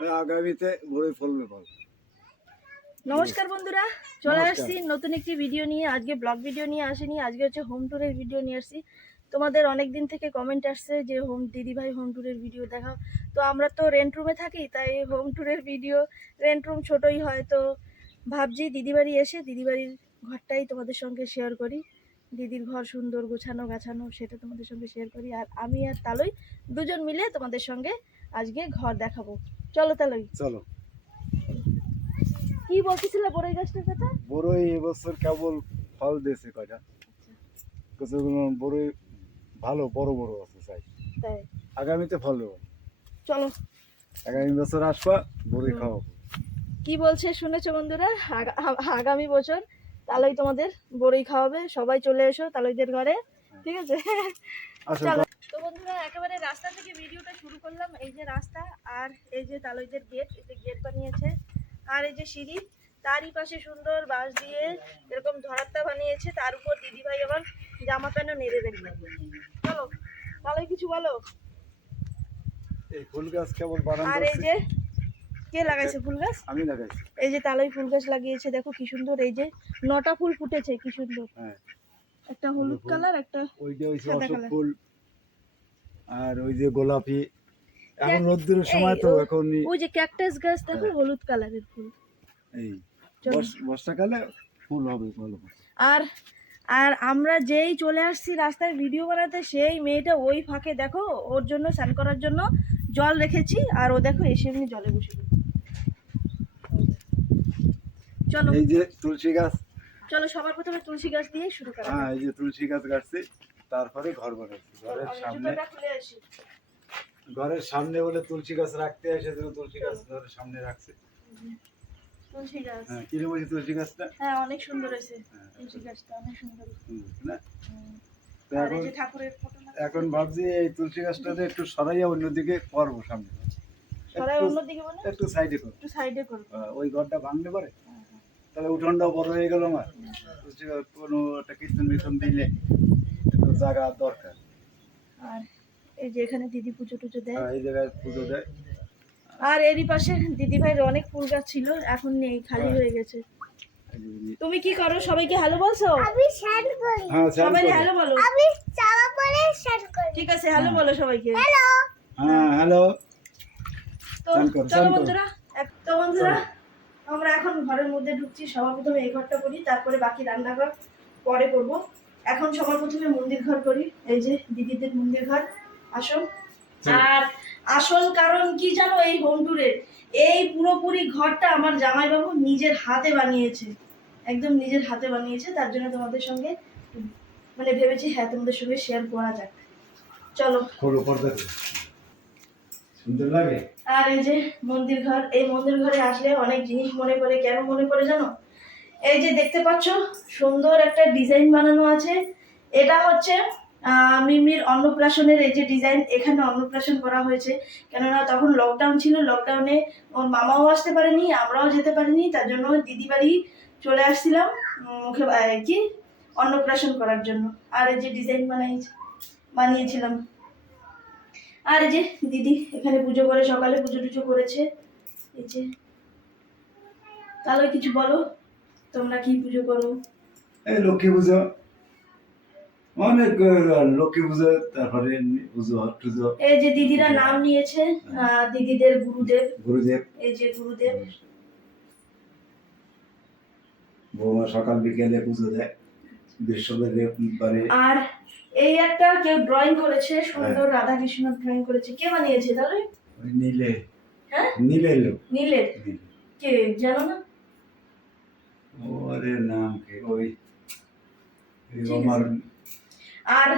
আগামীতে বড়ই ফলবে ফল নমস্কার বন্ধুরা চলে আসছি নতুন একটি ভিডিও নিয়ে। আজকে ব্লগ ভিডিও নিয়ে আসিনি আজকে হচ্ছে হোম ট্যুরের ভিডিও নিয়ে আসছি। তোমাদের অনেক দিন থেকে কমেন্ট আসছে যে হোম দিদিভাই হোম ট্যুরের ভিডিও দেখাও। তো আমরা তো রেন্ট রুমে থাকি তাই হোম ট্যুরের ভিডিও রেন্ট রুম ছোটোই হয়। তো ভাবছি দিদিবাড়ি এসে দিদিবাড়ির ঘরটাই তোমাদের সঙ্গে শেয়ার করি। দিদির ঘর সুন্দর গোছানো গাছানো সেটা তোমাদের সঙ্গে শেয়ার করি। আর আমি আর তালই দুজন মিলে তোমাদের সঙ্গে আজকে ঘর দেখাবো। চলো তাহলে। চলো। কি বলতেছিলে বড়ই গাছটার কথা? বড়ই এবছর কেবল ফল দিয়েছে কয়টা? কিছুগুলো বড়ই ভালো বড় বড় আছে চাই। তাই? আগামীতে ফল দেবো। চলো। আগামী বছর আসবা বড়ই। খাওয়াবো। কি বলছে শুনেছো বন্ধুরা? আগামী বছর তালই তোমাদের বড়ই খাওয়াবে। সবাই চলে এসো তালইদের ঘরে। ঠিক আছে? আসো চলো। তো বন্ধুরা একেবারে রাস্তা থেকে ভিডিওটা শুরু করলাম। এই যে রাস্তা আর এই যে তালইদের গেট এই যে গেট বানিয়েছে। আর এই যে সিঁড়ি তারই পাশে সুন্দর বাঁশ দিয়ে এরকম ধরাত্তা বানিয়েছে। তার উপর দিদিভাই আবার জামা প্যান্টও নেড়ে দেখবে চলো তালই কিছু বলো? এই ফুল গাছ কেবল বানান আর এই যে কে লাগাইছে ফুল গাছ? আমি লাগাইছি। এই যে তালাই ফুল গাছ লাগিয়েছে দেখো কি সুন্দর। এই যে নটা ফুল ফুটেছে কি সুন্দর। হ্যাঁ। একটা হলুদ কালার একটা ওই যে ওই। ফুল। আর ওই যে গোলাপি এখন রোদ্দুরের সময় তো এখন ওই যে ক্যাকটাস গাছ দেখো হ্যাঁ। হলুদ কালারের ফুল। এই বর্ষাকালে ফুল হবে ভালো আর আর আমরা যেই চলে আসছি রাস্তায় ভিডিও বানাতে সেই মেয়েটা ওই ফাঁকে দেখো ওর জন্য স্নান করার জন্য জল রেখেছি আর ও দেখো এসে এমনি জলে বসে। চলো। এই যে তুলসী গাছ। চলো সবার প্রথমে তুলসী গাছ দিয়ে শুরু করা হ্যাঁ এই যে তুলসী গাছ গাছছি তারপরে ঘর বানাচ্ছি ঘরের সামনে আসি। ঘরের সামনে বলে তুলসী গাছ রাখতে এসে তুমি তুলসী গাছ ঘরের সামনে রাখছে। তুলসী গাছ। হ্যাঁ কিরম হয়েছে তুলসী গাছটা? হ্যাঁ অনেক সুন্দর হয়েছে হ্যাঁ। তুলসী গাছটা অনেক সুন্দর না? এখন যে ঠাকুরের ফটো এখন ভাবছি এই তুলসী গাছটাতে একটু সরাইয়া অন্যদিকে করব সামনে। সরাই একটু- সাইডে করব। একটু সাইডে করব। ওই ঘরটা ভাঙতে পারে? তাহলে উঠোনটাও বড় হয়ে গেল আমার। তুলসী গাছ কোনো একটা কীর্তন মিথন দিলে জায়গা দরকার। আর এই যে এখানে দিদি পুজো টুজো দেয়। হ্যাঁ, এই জায়গায় পুজো দেয়। আর এরই পাশে দিদি ভাইয়ের অনেক ফুল গাছ ছিল এখন নেই খালি হ্যাঁ। হয়ে গেছে। তুমি কি করো? সবাইকে হ্যালো বলছো? আমি করি। হ্যাঁ সবাই হ্যালো বলো। আমি জামা পরে করি। ঠিক আছে হ্যালো বলো সবাইকে। হ্যালো হ্যাঁ হ্যালো তো চলো বন্ধুরা এক- তো বন্ধুরা আমরা এখন ঘরের মধ্যে ঢুকছি সবার প্রথমে এই ঘরটা করি তারপরে বাকি রান্নাঘর পরে করব। এখন সবার প্রথমে মন্দির ঘর করি। এই যে দিদিদের মন্দির ঘর। আসো আর আসল কারণ কি জানো এই হোম ট্যুরের এই পুরোপুরি ঘরটা আমার জামাইবাবু নিজের হাতে বানিয়েছে। একদম নিজের হাতে বানিয়েছে তার জন্য তোমাদের সঙ্গে মানে ভেবেছি হ্যাঁ তোমাদের সঙ্গে শেয়ার করা যাক। চলো। সুন্দর লাগে? আর এই যে মন্দির ঘর এই মন্দির ঘরে আসলে অনেক জিনিস মনে পড়ে। কেন মনে পড়ে জানো? এই যে দেখতে পাচ্ছ, সুন্দর একটা ডিজাইন বানানো আছে। এটা হচ্ছে মিমির অন্নপ্রাশনের এই যে ডিজাইন, এখানে অন্নপ্রাশন করা হয়েছে। কেননা তখন লকডাউন ছিল লকডাউনে ওর মামাও আসতে পারেনি, আমরাও যেতে পারিনি, তার জন্য দিদি বাড়ি চলে আসছিলাম মুখে কি? অন্নপ্রাশন করার জন্য। আর এই যে ডিজাইন বানিয়েছি বানিয়েছিলাম। আর এই যে দিদি এখানে পুজো করে, সকালে পুজো টুজো করেছে। এই যে, তাহলে কিছু বলো। তোমরা কি পুজো করো? এই লক্ষ্মী পুজো। অনেক লক্ষ্মী পুজো তারপরে এমনি পুজো এই যে দিদিরা নাম নিয়েছে দিদিদের গুরুদেব। গুরুদেব। এই যে গুরুদেব। বৌমা সকাল বিকেলে পুজো দেয় বৃহস্পতিবারে। আর এই একটা কেউ ড্রয়িং করেছে সুন্দর রাধা কৃষ্ণ ড্রয়িং করেছে। কে বানিয়েছে তাহলে? নীলে। হ্যাঁ? নীলে লোক। নীলের। কে? জানো না? ওরে নাম কি ওই এই ঠিক আছে। আমার আর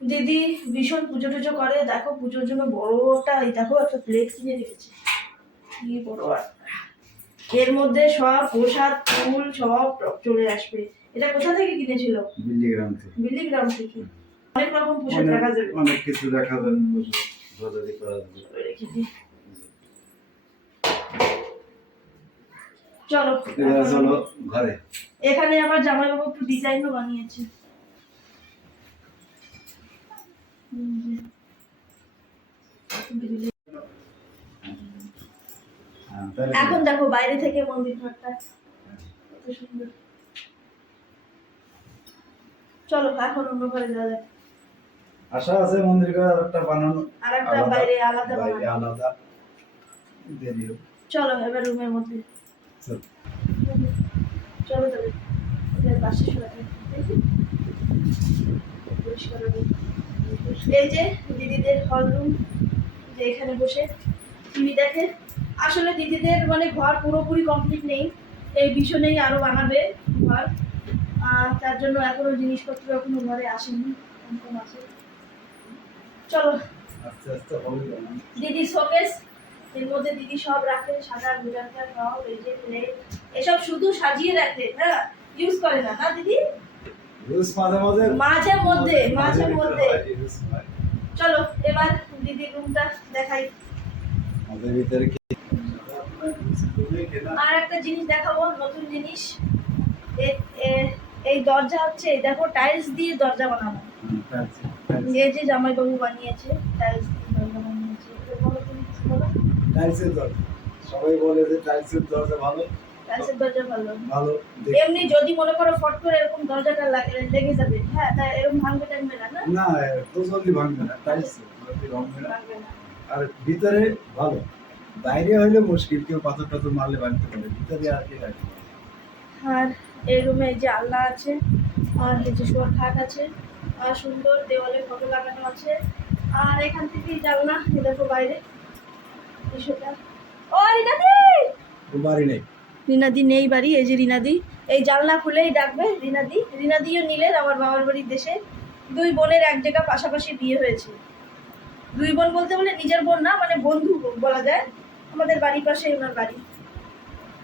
দিদি ভীষণ পুজো টুজো করে দেখো পুজোর জন্য বড় একটা দেখো একটা প্লেট কিনে রেখেছে। কি বড় একটা। এর মধ্যে সব প্রসাদ ফুল সব চলে আসবে। এটা কোথা থেকে কিনেছিল? বিল্লিগ্রাম থেকে। বিল্লিগ্রাম থেকে। অনেক রকম পোশাক রাখা যাবে। অনেক কিছু দেখা যাবে গজারি করা যাবে। রেখে দিই। চলো চলো ঘরে। এখানে আবার জামাইবাবু একটু ডিজাইনও বানিয়েছে। এখন দেখো বাইরে থেকে মন্দির ঘরটা। কত সুন্দর। চলো এখন অন্য ঘরে যাওয়া যাক। আশা আছে মন্দির ঘর একটা বানানো। আর একটা বাইরে আলাদা। আলাদা। চলো এবার রুমের মধ্যে। চল। চলো তবে পাশে। এই যে দিদিদের হল রুম যে এখানে বসে টিভি দেখে আসলে দিদিদের মানে ঘর পুরোপুরি কমপ্লিট নেই এই ভীষণেই আরও বানাবে ঘর তার জন্য এখনও জিনিসপত্র এখনও ঘরে আসেনি চলো আস্তে আস্তে দিদি শোকেস এর মধ্যে দিদি সব রাখে সাদা গুজারটা সব এই যে প্লেট এসব শুধু সাজিয়ে রাখে হ্যাঁ ইউজ করে না না দিদি? মাঝে মধ্যে মাঝে মধ্যে। চলো এবার দিদির রুমটা দেখাই। আর একটা জিনিস দেখাবো নতুন জিনিস। এই দরজা হচ্ছে দেখো টাইলস দিয়ে দরজা বানানো। এই যে জামাইবাবু বানিয়েছে টাইলস দিয়ে দরজা বানিয়েছে এটা বলো তুমি কিছু বলো টাইলসের দরজা সবাই বলে যে টাইলসের দরজা ভালো। টাইলসের দরজা ভালো। ভালো। এমনি যদি মনে করো ফট করে এরকম দরজাটা লাগে- লেগে যাবে হ্যাঁ তাই এরকম ভাঙবে টাঙবে না? না তো জলদি ভাঙবে না। টাইলস ভাঙবে না। আর ভিতরে ভালো। বাইরে হইলে মুশকিল কেউ পাথর টাথর মারলে ভাঙতে পারে। ভিতরে আর কি রাখবে আর এই রুমে যে আল্লাহ আছে আর যে শোয়ার খাট আছে আর সুন্দর দেওয়ালে ফটো লাগানো আছে। আর এখান থেকেই জানলা দেখো বাইরে। ও রিনাদি! বাড়ি নেই। রিনাদি নেই বাড়ি এই যে রিনাদি। এই জানলা খুলেই ডাকবে রিনাদি। রিনাদিও নিলেন আমার বাবার বাড়ির দেশে। দুই বোনের এক জায়গা পাশাপাশি বিয়ে হয়েছে। দুই বোন বলতে বলে নিজের বোন না মানে বন্ধু বলা যায়। আমাদের বাড়ির পাশে ওনার বাড়ি।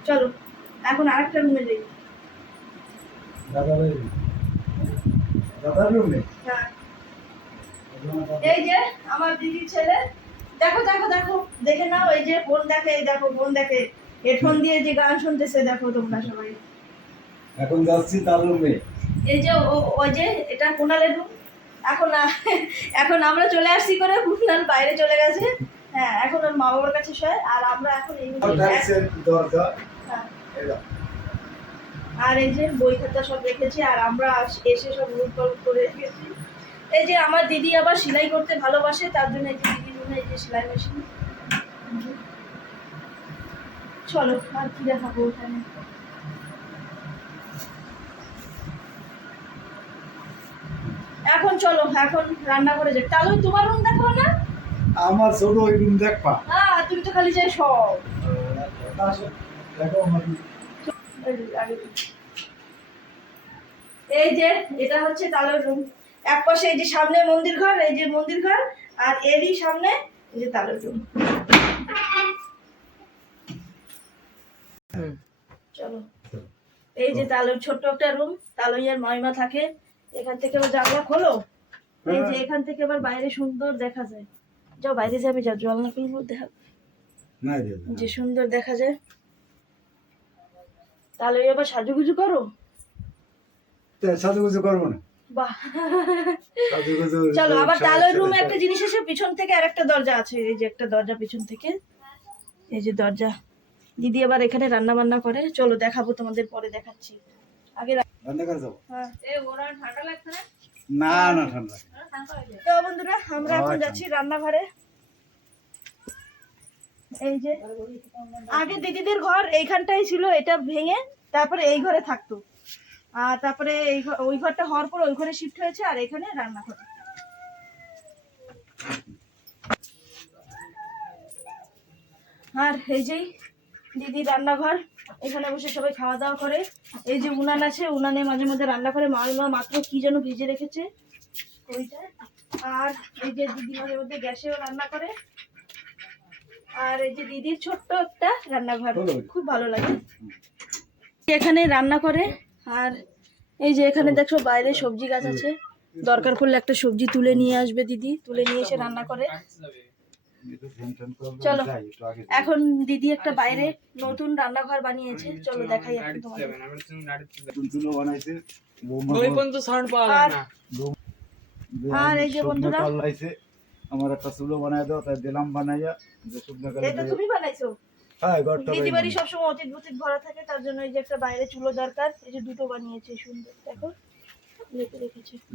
চলো এখন আরেকটা রুমে যাই। হ্যাঁ। এই যে আমার দিদির ছেলে। দেখো দেখো দেখো দেখে নাও এই যে বোন দেখে দেখো বোন দেখে। হেডফোন দিয়ে যে গান শুনতেছে দেখো তোমরা সবাই। এখন যাচ্ছি তার রুমে। এই যে ও- ওই যে এটা কুনালের রুম এখন এখন আমরা চলে আসছি করে কুনাল বাইরে চলে গেছে। হ্যাঁ এখন ওর মা বাবার কাছে শোয় আর আমরা এখন এই দরজা। হ্যাঁ। আর এই যে বই খাতা সব রেখেছি আর আমরা এসে সব রুট করে রেখেছি এই যে আমার দিদি আবার সেলাই করতে ভালোবাসে তার জন্য এই যে এই যে সেলাই মেশিন চলো আর কি দেখাবো ওখানে এখন চলো এখন রান্না করে তাহলে তোমার রুম দেখো না? আমার ছোট ওই রুম দেখবা। হ্যাঁ তুমি তো খালি চাই সব। দেখো আমার এই যে এটা হচ্ছে তালের রুম এক পাশে এই যে সামনে মন্দির ঘর এই যে মন্দির ঘর আর এরই সামনে এই যে তালের রুম চলো। এই যে তালের ছোট্ট একটা রুম তালইয়ার ময়মা থাকে। এখান থেকে জানলা খোলো। এই যে এখান থেকে আবার বাইরে সুন্দর দেখা যায়। যাও বাইরে যাবে যাও খুলবো দেখা না রে, যে সুন্দর দেখা যায়। তাহলে আবার সাজুগুজু করো? সাজুগুজু করব না। চলো আবার সাজা- রুমে একটা জিনিস এসে পিছন থেকে আরেকটা দরজা আছে এই যে একটা দরজা পিছন থেকে। এই যে দরজা। দিদি আবার এখানে রান্না বান্না করে। চলো দেখাবো তোমাদের পরে দেখাচ্ছি। আগে রান্না করে যাব? হ্যাঁ। না? না ঠান্ডা তো বন্ধুরা আমরা এখন আচ্ছা। যাচ্ছি রান্নাঘরে। এই যে আগে দিদিদের ঘর এইখানটাই ছিল এটা ভেঙে তারপরে এই ঘরে থাকতো। আর তারপরে এই ওই ঘরটা হওয়ার পর ওই ঘরে শিফট হয়েছে আর এখানে রান্নাঘর। আর এই যেই দিদি রান্নাঘর এখানে বসে সবাই খাওয়া দাওয়া করে। এই যে উনান আছে উনানে মাঝে মধ্যে রান্না করে। মা মা মাত্র কি যেন ভিজে রেখেছে। ওইটা। আর এই যে দিদি মাঝে মধ্যে গ্যাসেও রান্না করে। আর এই যে দিদির ছোট্ট একটা রান্নাঘর। খুব ভালো লাগে। এখানে রান্না করে। আর এই যে এখানে দেখো বাইরে সবজি গাছ আছে। দরকার পড়লে একটা সবজি তুলে নিয়ে আসবে দিদি তুলে নিয়ে এসে রান্না করে। চলো। এখন দিদি একটা বাইরে নতুন রান্নাঘর বানিয়েছে। চলো দেখাই এখন তোমাদের। আর এই যে বন্ধুরা- আমার একটা চুলো বানাই দাও তাই দিলাম বানাইয়া। তুমি বানাইছো? হ্যাঁ ঘরটা দিদি বাড়ি সবসময় অতীত ভূতিত ভরা থাকে তার জন্য এই যে একটা বাইরে চুলো দরকার এই যে দুটো বানিয়েছে সুন্দর। দেখো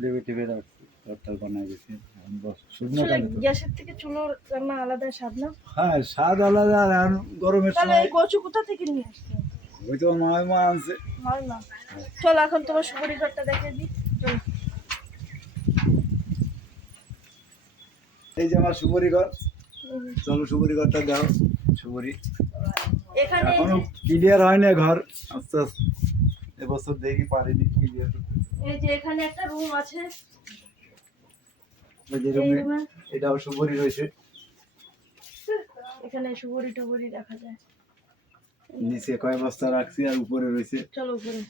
লেবে টেবে রাখছি ঘরটা বানাই গেছে এখন শুকনো কালে গ্যাসের থেকে চুলোর রান্না আলাদা স্বাদ না? হ্যাঁ স্বাদ আলাদা আর গরমের তাহলে সময় কচু কোথা থেকে নিয়ে আসতে ওই তো মায় মা আনছে। হয় না। চল এখন তোমার সুপারি ঘরটা দেখে দিই। চল। এই যে আমার সুপুরি ঘর। চলো সুপুরি ঘরটা দাও সুপুরি। এখানে এখনও ক্লিয়ার হয় না ঘর। আস্তে আস্তে এবছর দেখি পারিনি ক্লিয়ার এই যে এখানে একটা রুম আছে। যে রুমে রুমে এটাও সুপুরি রয়েছে। এখানে সুপুরি টুপুরি দেখা যায়। নিচে কয় বস্তা রাখছি আর উপরে রয়েছে। চলো উপরে।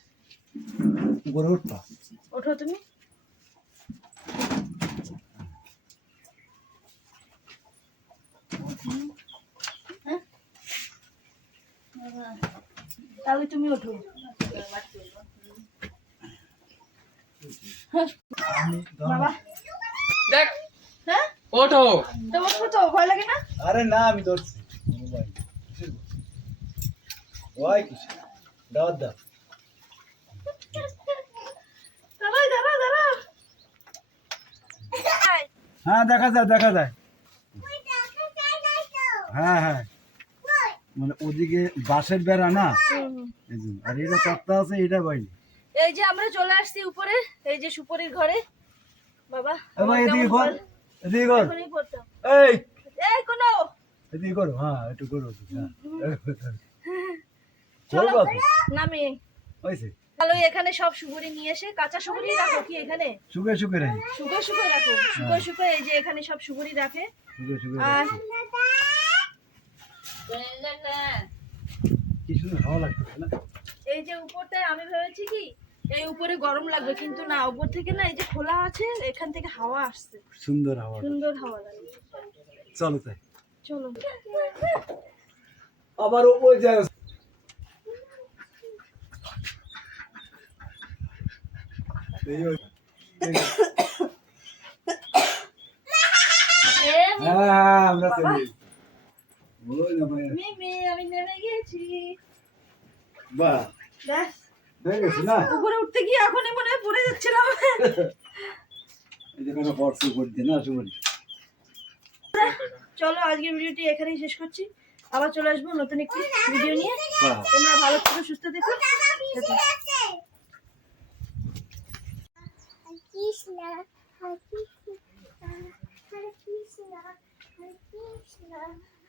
উপরে উঠবা। ওঠো তুমি? তাহলে তুমি ওঠো। হ্যাঁ, বাবা। দেখ। হ্যাঁ? ওঠো। তো ওঠো তো ভয় লাগে না? আরে না আমি ধরছি। ওই কিছু দাও। দাও হ্যাঁ দেখা যায় দেখা যায়। হ্যাঁ হ্যাঁ। মানে ওদিকে বাঁশের বেড়া না। আর এটা তক্তা আছে এটা বাইরে এই যে আমরা চলে আসছি উপরে এই যে সুপরির ঘরে। বাবা আমার এদিকে ফল? এদিকে পড়তাম। এই! এই কোনো! এদিকে করো হ্যাঁ একটু করো হ্যাঁ। চলো নামি। হয়েছে? তাহলে এখানে সব সুপুরি নিয়ে এসে কাঁচা সুপুরি রাখো কি এখানে? শুকে শুকে রাখি। শুকো শুকো রাখো শুকো শুকো এই যে এখানে সব সুপুরি রাখে। শুকে শুকে আর রাখি। কি সুন্দর ভালো লাগতেছে না? এই যে উপরটায় আমি ভেবেছি কি এই উপরে গরম লাগবে কিন্তু না উপর থেকে না এই যে খোলা আছে এখান থেকে হাওয়া আসছে। সুন্দর হাওয়া সুন্দর হাওয়া লাগে চলো তাই। চলো। আবার ওই এ হ্যাঁ আমরা চলে মিমি আমি নেমে গেছি। বাহ। হয়ে উপরে উঠতে গিয়ে এখনই মনে হয় পড়ে যাচ্ছিলাম। চলো আজকের ভিডিওটি এখানেই শেষ করছি। আবার চলে আসব নতুন একটি ভিডিও নিয়ে। তোমরা ভালো থেকো সুস্থ থেকো। কৃষ্ণ হরে কৃষ্ণ হরে কৃষ্ণ।